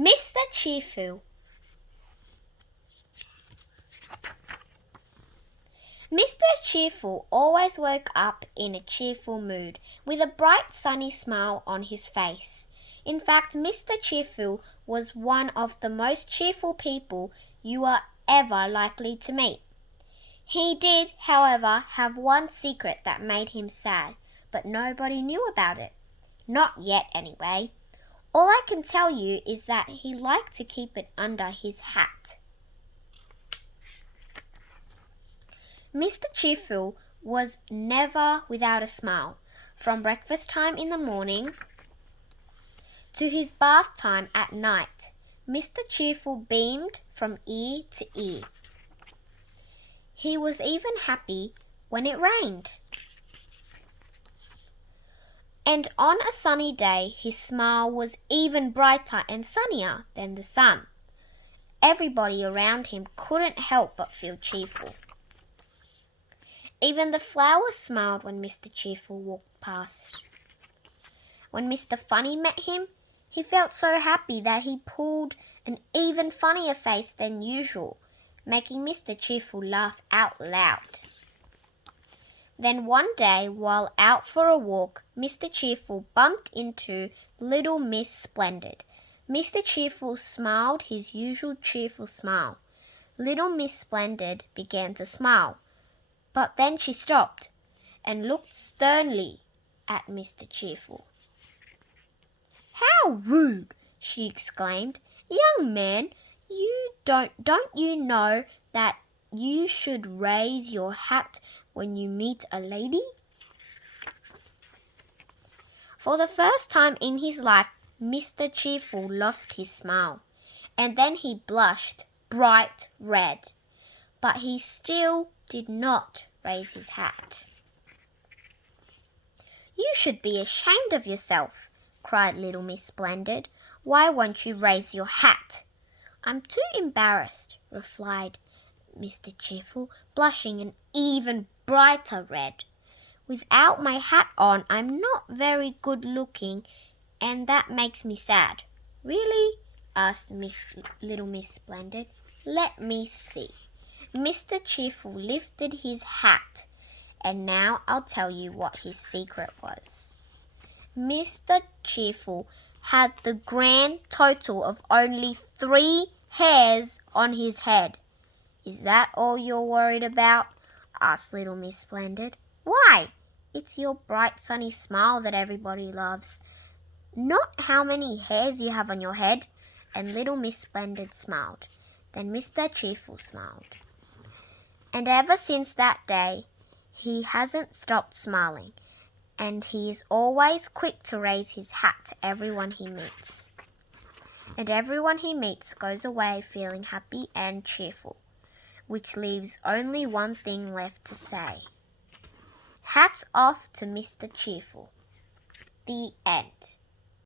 Mr. Cheerful. Mr. Cheerful always woke up in a cheerful mood, with a bright sunny smile on his face. In fact, Mr. Cheerful was one of the most cheerful people you are ever likely to meet. He did, however, have one secret that made him sad, but nobody knew about it. Not yet, anyway. All I can tell you is that he liked to keep it under his hat. Mr. Cheerful was never without a smile, from breakfast time in the morning to his bath time at night. Mr. Cheerful beamed from ear to ear. He was even happy when it rained. And on a sunny day, his smile was even brighter and sunnier than the sun. Everybody around him couldn't help but feel cheerful. Even the flowers smiled when Mr. Cheerful walked past. When Mr. Funny met him, he felt so happy that he pulled an even funnier face than usual, making Mr. Cheerful laugh out loud. Then one day, while out for a walk, Mr. Cheerful bumped into little Miss Splendid. Mr. Cheerful smiled his usual cheerful smile. Little Miss Splendid began to smile, but then she stopped and looked sternly at Mr. Cheerful. "How rude!" she exclaimed. "Young man, don't you know that you should raise your hat when you meet a lady?" For the first time in his life, Mr. Cheerful lost his smile, and then he blushed bright red. But he still did not raise his hat. "You should be ashamed of yourself," cried little Miss Splendid. "Why won't you raise your hat?" "I'm too embarrassed," replied Mr. Cheerful, blushing an even brighter red. "Without my hat on, I'm not very good looking, and that makes me sad." "Really?" asked little Miss Splendid. "Let me see." Mr. Cheerful lifted his hat, and now I'll tell you what his secret was. Mr. Cheerful had the grand total of only 3 hairs on his head. "Is that all you're worried about?" asked little Miss Splendid. "Why, it's your bright sunny smile that everybody loves, not how many hairs you have on your head." And little Miss Splendid smiled. Then Mr. Cheerful smiled. And ever since that day, he hasn't stopped smiling, and he is always quick to raise his hat to everyone he meets. And everyone he meets goes away feeling happy and cheerful, which leaves only one thing left to say. Hats off to Mr. Cheerful. The end.